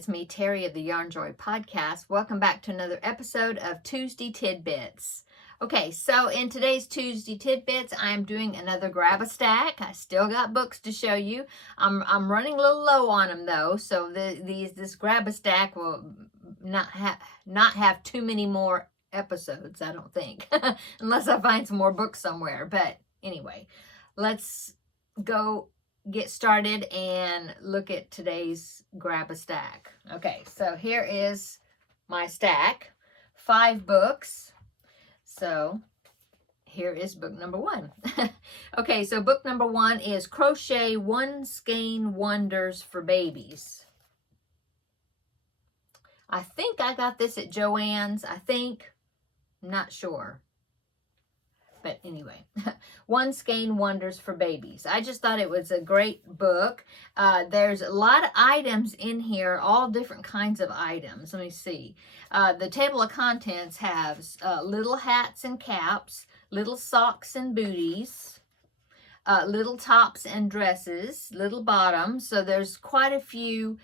it's me, Terri of the Yarn Joy Podcast. Welcome back to another episode of Tuesday Tidbits. Okay, so in today's Tuesday Tidbits, I am doing another grab a stack. I still got books to show you. I'm running a little low on them though, so this grab a stack will not have too many more episodes, I don't think, unless I find some more books somewhere. But anyway, let's go get started and look at today's grab a stack. Okay, so here is my stack, 5 books. So here is book number 1. Okay, so book number 1 is Crochet One Skein Wonders for Babies. I think I got this at Joann's. I'm not sure. But anyway, One Skein Wonders for Babies. I just thought it was a great book. There's a lot of items in here, all different kinds of items. Let me see. The table of contents has little hats and caps, little socks and booties, little tops and dresses, little bottoms. So there's quite a few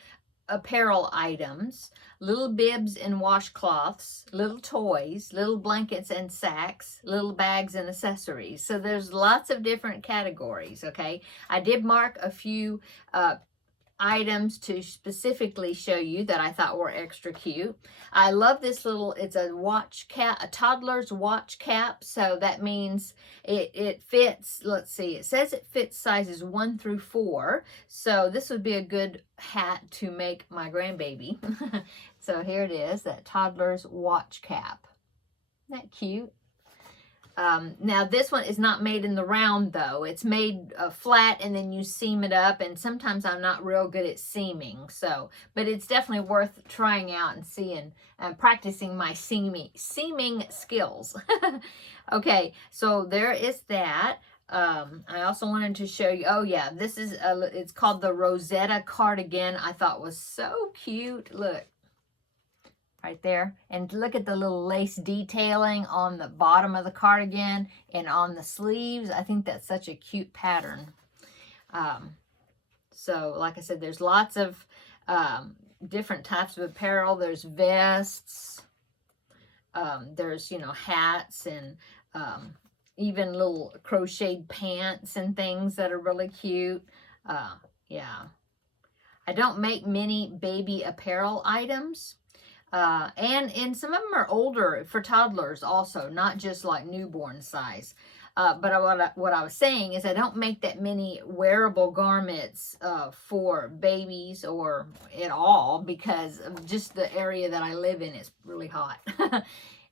apparel items, little bibs and washcloths, little toys, little blankets and sacks, little bags and accessories. So there's lots of different categories, okay? I did mark a few items to specifically show you that I thought were extra cute. I love this little, it's a watch cap, a toddler's watch cap. So that means it fits, let's see, it says it fits sizes 1 through 4. So this would be a good hat to make my grandbaby. So here it is, that toddler's watch cap. Isn't that cute? Now this one is not made in the round though. It's made flat and then you seam it up, and sometimes I'm not real good at seaming. So, but it's definitely worth trying out and seeing and practicing my seaming skills. Okay, so there is that. I also wanted to show you, oh yeah, this is, it's called the Rosetta cardigan. I thought was so cute. Look. Right there, and look at the little lace detailing on the bottom of the cardigan and on the sleeves. I think that's such a cute pattern. So like I said, there's lots of different types of apparel. There's vests, there's, you know, hats, and even little crocheted pants and things that are really cute. Yeah, I don't make many baby apparel items. And some of them are older for toddlers also, not just like newborn size. But what I was saying is I don't make that many wearable garments for babies or at all, because of just the area that I live in is really hot.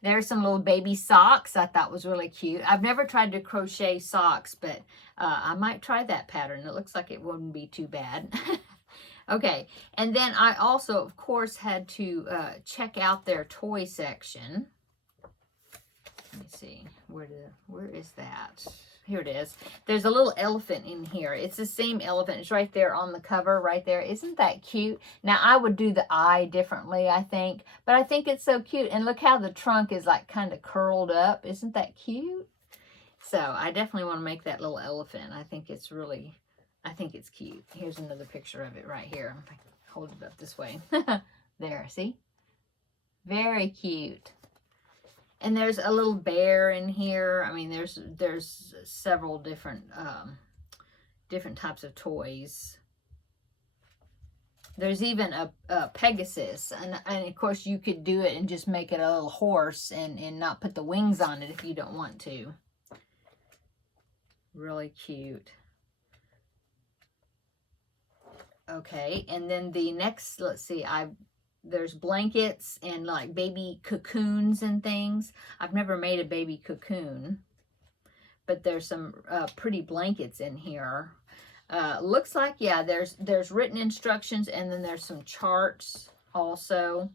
There's some little baby socks I thought was really cute. I've never tried to crochet socks, but I might try that pattern. It looks like it wouldn't be too bad. Okay, and then I also, of course, had to check out their toy section. Let me see, where is that? Here it is. There's a little elephant in here. It's the same elephant. It's right there on the cover, right there. Isn't that cute? Now, I would do the eye differently, I think, but I think it's so cute. And look how the trunk is like kind of curled up. Isn't that cute? So I definitely want to make that little elephant. I think it's cute. Here's another picture of it right here. If I can hold it up this way. There, see? Very cute. And there's a little bear in here. I mean, there's several different types of toys. There's even a Pegasus. And of course, you could do it and just make it a little horse and not put the wings on it if you don't want to. Really cute. Okay, and then the next, let's see, there's blankets and like baby cocoons and things. I've never made a baby cocoon, but there's some pretty blankets in here. Looks like, yeah, there's written instructions, and then there's some charts also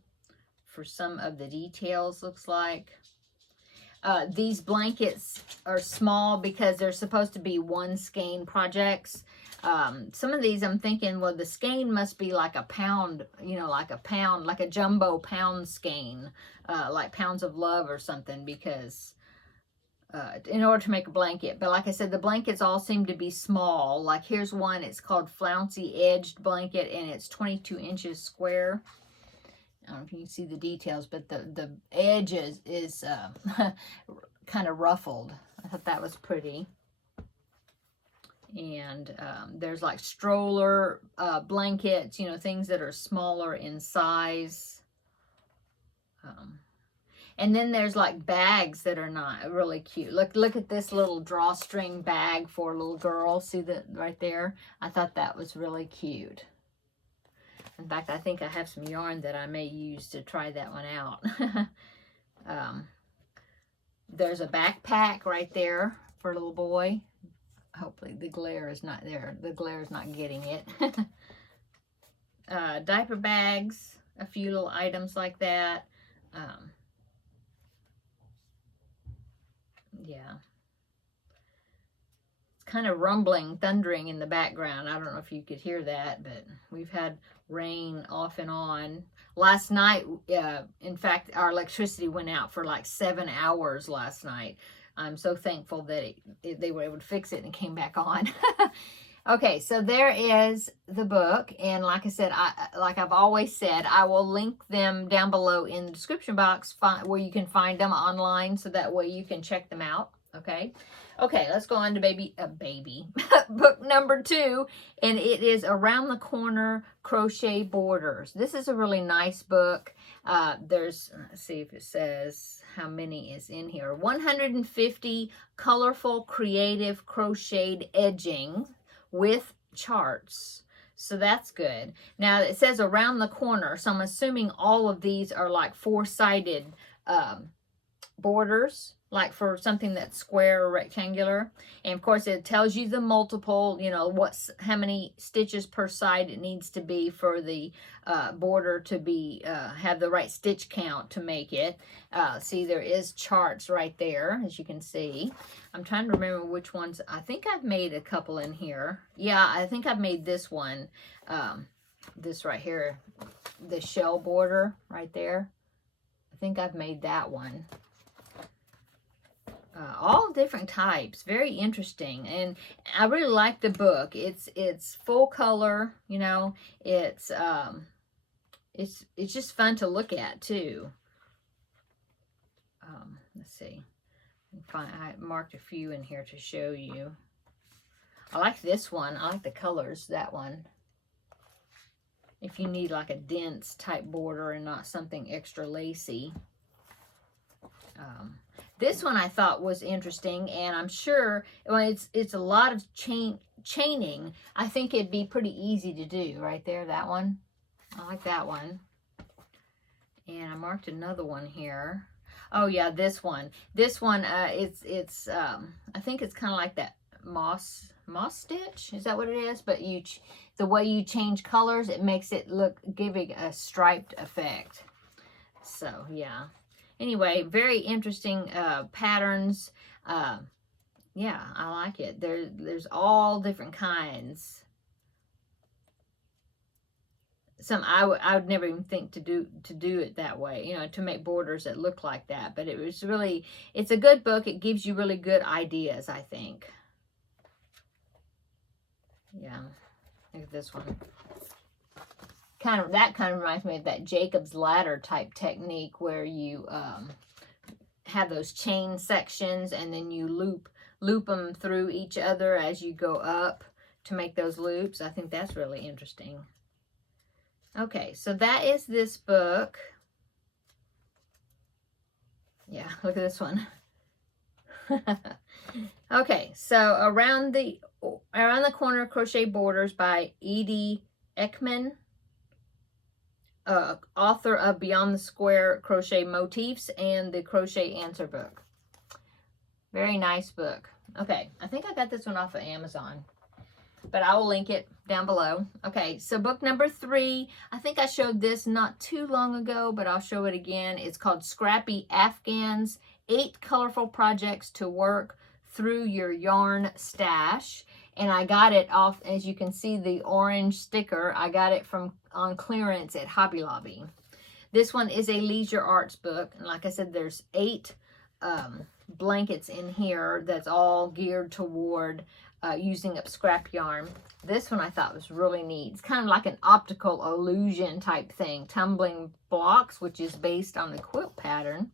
for some of the details, looks like. These blankets are small because they're supposed to be 1 skein projects. Some of these I'm thinking, well, the skein must be like a pound, you know, like a jumbo pound skein, like Pounds of Love or something, because in order to make a blanket. But like I said, the blankets all seem to be small. Like here's one, it's called Flouncy Edged Blanket, and it's 22 inches square. I don't know if you can see the details, but the edge is kind of ruffled. I thought that was pretty. And there's like stroller blankets, you know, things that are smaller in size. And then there's like bags that are not really cute. Look at this little drawstring bag for a little girl. See that right there? I thought that was really cute. In fact, I think I have some yarn that I may use to try that one out. There's a backpack right there for a little boy. Hopefully the glare is not there. The glare is not getting it. Diaper bags, a few little items like that. Yeah. It's kind of rumbling, thundering in the background. I don't know if you could hear that, but we've had rain off and on. Last night, in fact, our electricity went out for like 7 hours last night. I'm so thankful that they were able to fix it and it came back on. Okay, so there is the book. And like I said, like I've always said, I will link them down below in the description box where you can find them online, so that way you can check them out. Okay. Okay, let's go on to book number 2, and it is Around the Corner Crochet Borders. This is a really nice book. Let's see if it says how many is in here. 150 colorful, creative crocheted edging with charts. So that's good. Now it says around the corner, so I'm assuming all of these are like 4-sided borders, like for something that's square or rectangular. And of course it tells you the multiple, you know, how many stitches per side it needs to be for the border to be have the right stitch count to make it. See, there is charts right there, as you can see. I'm trying to remember which ones. I think I've made a couple in here. Yeah, I think I've made this one, this right here, the shell border right there. I think I've made that one. All different types, very interesting, and I really like the book. It's full color, you know. It's just fun to look at too. Let's see, I marked a few in here to show you. I like this one. I like the colors. That one. If you need like a dense type border and not something extra lacy. This one I thought was interesting, and I'm sure, well, it's a lot of chaining. I think it'd be pretty easy to do right there, that one. I like that one. And I marked another one here. Oh yeah, this one. This one, it's I think it's kind of like that moss stitch. Is that what it is? But the way you change colors, it makes it giving a striped effect. So yeah. Anyway, very interesting patterns. Yeah, I like it. There's all different kinds. Some I would never even think to do it that way, you know, to make borders that look like that. But it's a good book. It gives you really good ideas, I think. Yeah, look at this one. That kind of reminds me of that Jacob's Ladder type technique, where you have those chain sections and then you loop them through each other as you go up to make those loops. I think that's really interesting. Okay, so that is this book. Yeah, look at this one. Okay, so Around the Corner Crochet Borders by Edie Ekman. Author of Beyond the Square Crochet Motifs and the Crochet Answer Book. Very nice book. Okay, I think I got this one off of Amazon, but I will link it down below. Okay, so book number 3. I think I showed this not too long ago, but I'll show it again. It's called Scrappy Afghans, 8 Colorful Projects to Work Through Your Yarn Stash. And I got it off, as you can see, the orange sticker. I got it on clearance at Hobby Lobby. This one is a leisure arts book. And like I said, there's 8 blankets in here that's all geared toward using up scrap yarn. This one I thought was really neat. It's kind of like an optical illusion type thing. Tumbling blocks, which is based on the quilt pattern.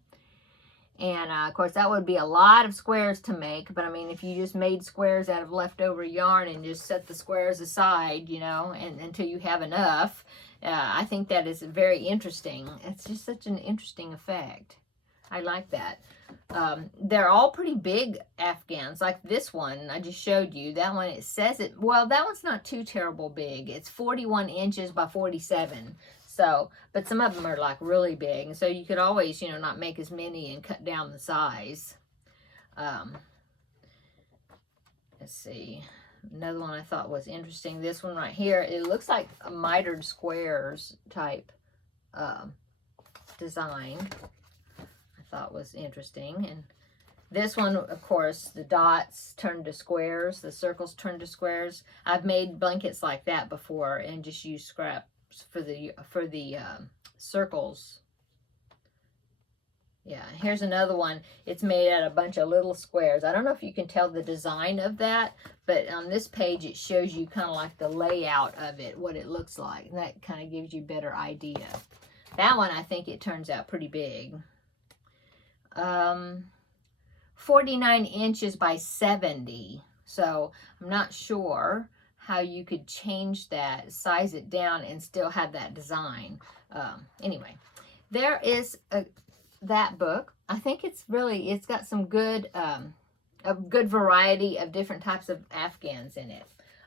And of course that would be a lot of squares to make, but I mean if you just made squares out of leftover yarn and just set the squares aside, you know, and until you have enough, I think that is very interesting. It's just such an interesting effect. I like that. They're all pretty big Afghans, like this one I just showed you. That one, it says it, well, that one's not too terrible big. It's 41 inches by 47. So, but some of them are like really big. And so you could always, you know, not make as many and cut down the size. Let's see. Another one I thought was interesting. This one right here, it looks like a mitered squares type design. I thought was interesting. And this one, of course, the dots turn to squares, the circles turn to squares. I've made blankets like that before and just used scrap for the circles. Yeah, here's another one. It's made out of a bunch of little squares. I don't know if you can tell the design of that, but on this page it shows you kind of like the layout of it, what it looks like. And that kind of gives you a better idea. That one, I think it turns out pretty big. 49 inches by 70. So I'm not sure how you could change that, size it down, and still have that design. Anyway, there is that book. I think it's got some good, a good variety of different types of Afghans in it.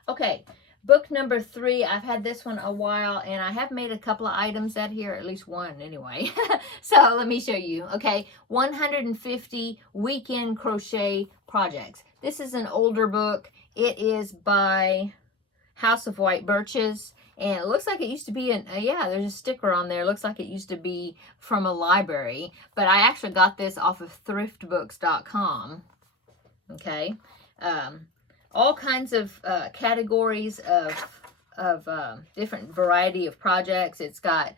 Okay, book number 3. I've had this one a while, and I have made a couple of items out here, at least one anyway. So let me show you. Okay, 150 weekend crochet projects. This is an older book. It is by House of White Birches, and it looks like it used to be yeah, there's a sticker on there. It looks like it used to be from a library, but I actually got this off of thriftbooks.com. Okay, all kinds of categories of different variety of projects. It's got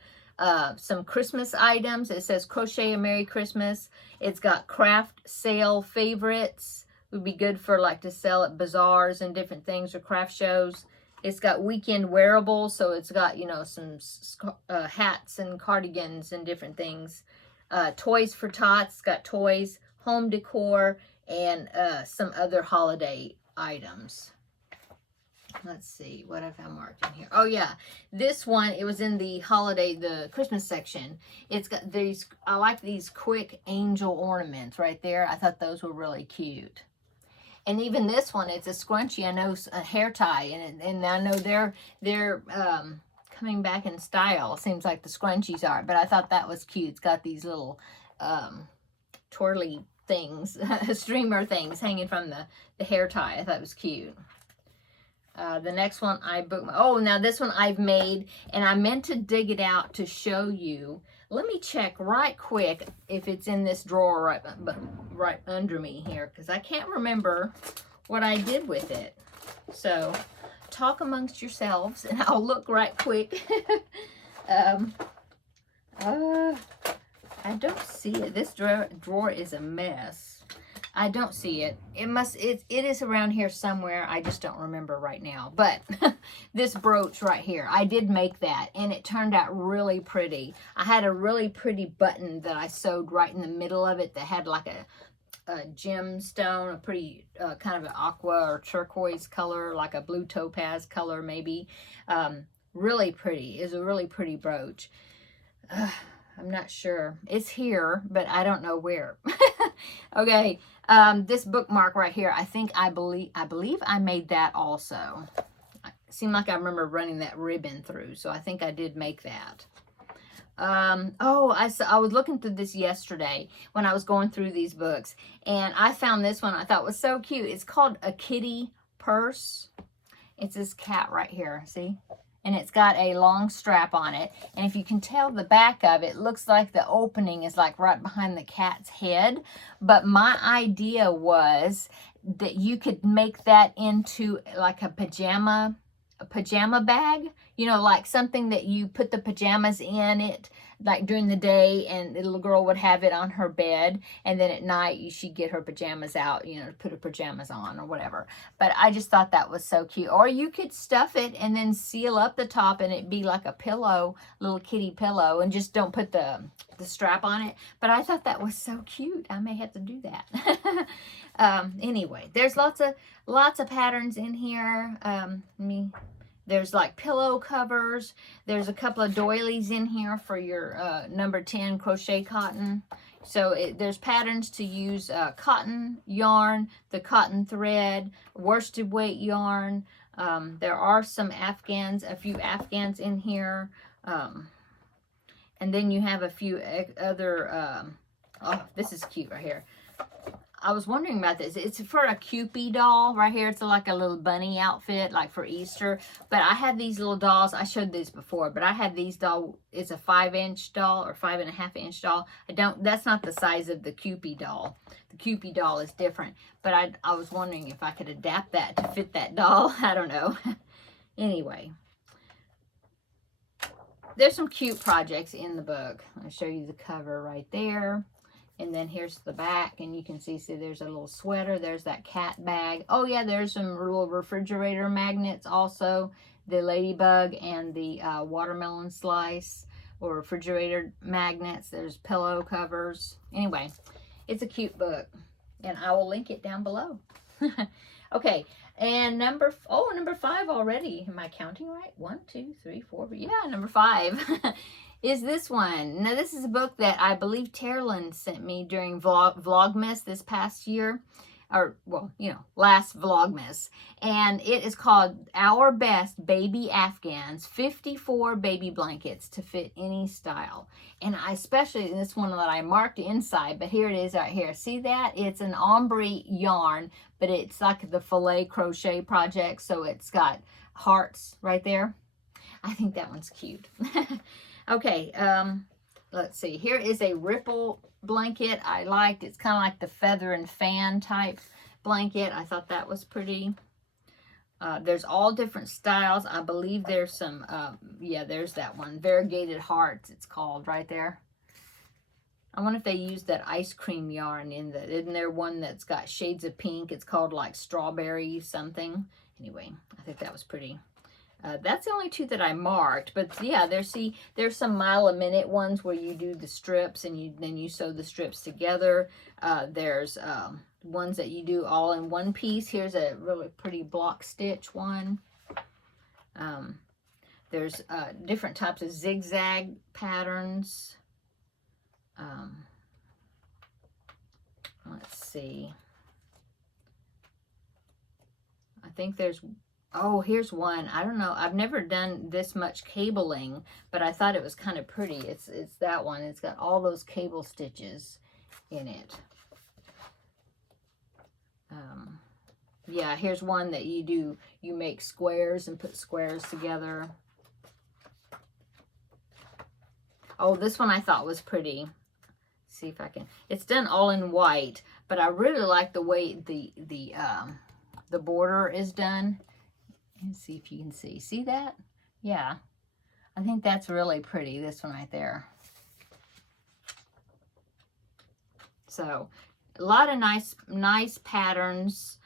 some Christmas items. It says Crochet a Merry Christmas. It's got craft sale favorites. Would be good for like to sell at bazaars and different things or craft shows. It's got weekend wearables, so it's got, you know, some hats and cardigans and different things. Toys for tots, it's got toys, home decor, and some other holiday items. Let's see, what have I marked in here? Oh yeah, this one, it was in the Christmas section. It's got these, I like these quick angel ornaments right there. I thought those were really cute. And even this one, it's a scrunchie, I know, a hair tie, and I know they're coming back in style. Seems like the scrunchies are, but I thought that was cute. It's got these little twirly things, streamer things hanging from the hair tie. I thought it was cute. The next one I booked. Oh, now this one I've made, and I meant to dig it out to show you. Let me check right quick if it's in this drawer right under me here, because I can't remember what I did with it. So talk amongst yourselves, and I'll look right quick. I don't see it. This drawer is a mess. I don't see it. It is around here somewhere. I just don't remember right now. But this brooch right here, I did make that, and it turned out really pretty. I had a really pretty button that I sewed right in the middle of it that had like a gemstone, a pretty kind of an aqua or turquoise color, like a blue topaz color maybe. Really pretty. It's a really pretty brooch. I'm not sure. It's here, but I don't know where. Okay, this bookmark right here, I believe I made that also. It seemed like I remember running that ribbon through, so I think I did make that. Oh, I was looking through this yesterday when I was going through these books, and I found this one I thought was so cute. It's called A Kitty Purse. It's this cat right here, see? And it's got a long strap on it. And if you can tell the back of it, looks like the opening is like right behind the cat's head. But my idea was that you could make that into like a pajama bag. You know, like something that you put the pajamas in it like during the day, and the little girl would have it on her bed, and then at night she'd get her pajamas out, you know, put her pajamas on or whatever. But I just thought that was so cute. Or you could stuff it and then seal up the top, and it'd be like a pillow, little kitty pillow, and just don't put the strap on it. But I thought that was so cute. I may have to do that. Anyway, there's lots of patterns in here. There's like pillow covers. There's a couple of doilies in here for your number 10 crochet cotton. So there's patterns to use cotton yarn, the cotton thread, worsted weight yarn. There are some Afghans, a few Afghans in here. And then you have a few other, oh, this is cute right here. I was wondering about this. It's for a Cupid doll right here. It's like a little bunny outfit, like for Easter. But I have these little dolls. I showed these before, but I have these doll. It's a 5-inch doll or 5.5-inch doll. That's not the size of the Cupid doll. The Cupid doll is different. But I was wondering if I could adapt that to fit that doll. I don't know. Anyway. There's some cute projects in the book. I'll show you the cover right there. And then here's the back, and you can see there's a little sweater. There's that cat bag. Oh, yeah, there's some little refrigerator magnets also. The ladybug and the watermelon slice, or refrigerator magnets. There's pillow covers. Anyway, it's a cute book, and I will link it down below. Okay, and number 5 already. Am I counting right? 1, 2, 3, 4. Yeah, number 5. Is this one. Now, this is a book that I believe Terri sent me during Vlogmas this past year. Or, well, you know, last Vlogmas. And it is called Our Best Baby Afghans, 54 baby blankets to fit any style. And I especially, this one that I marked inside, but here it is right here. See that? It's an ombre yarn, but it's like the filet crochet project. So it's got hearts right there. I think that one's cute. Okay, let's see. Here is a ripple blanket I liked. It's kind of like the feather and fan type blanket. I thought that was pretty. There's all different styles. I believe there's some, yeah, there's that one. Variegated Hearts, it's called right there. I wonder if they used that ice cream yarn isn't there one that's got shades of pink? It's called like strawberry something. Anyway, I think that was pretty. That's the only 2 that I marked, but yeah, there's some mile a minute ones where you do the strips and then you sew the strips together. There's ones that you do all in one piece. Here's a really pretty block stitch one. There's different types of zigzag patterns. Let's see. I think there's. Oh, here's one. I don't know. I've never done this much cabling, but I thought it was kind of pretty. It's that one. It's got all those cable stitches in it. Yeah, here's one that you make squares and put squares together. Oh, this one I thought was pretty. Let's see if I can. It's done all in white, but I really like the way the border is done. Let's see if you can see. See that? Yeah. I think that's really pretty, this one right there. So, a lot of nice patterns,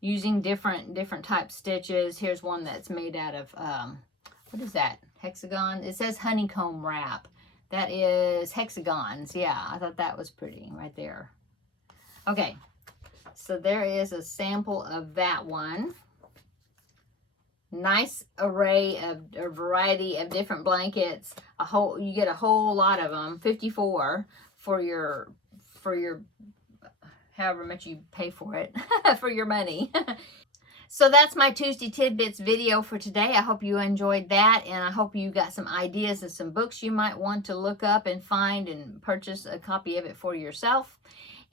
using different type stitches. Here's one that's made out of, what is that? Hexagon? It says honeycomb wrap. That is hexagons. Yeah, I thought that was pretty right there. Okay, so there is a sample of that one. Nice array of a variety of different blankets. You get a whole lot of them, 54 for your however much you pay for it, for your money. So that's my Tuesday Tidbits video for today. I hope you enjoyed that, and I hope you got some ideas of some books you might want to look up and find and purchase a copy of it for yourself.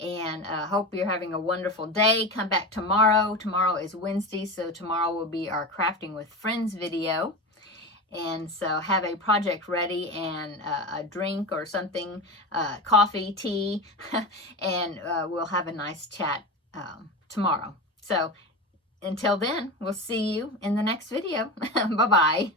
And hope you're having a wonderful day. Come back tomorrow. Tomorrow is Wednesday, so tomorrow will be our Crafting with Friends video. And so have a project ready and a drink or something, coffee, tea, and we'll have a nice chat tomorrow. So until then, we'll see you in the next video. Bye-bye.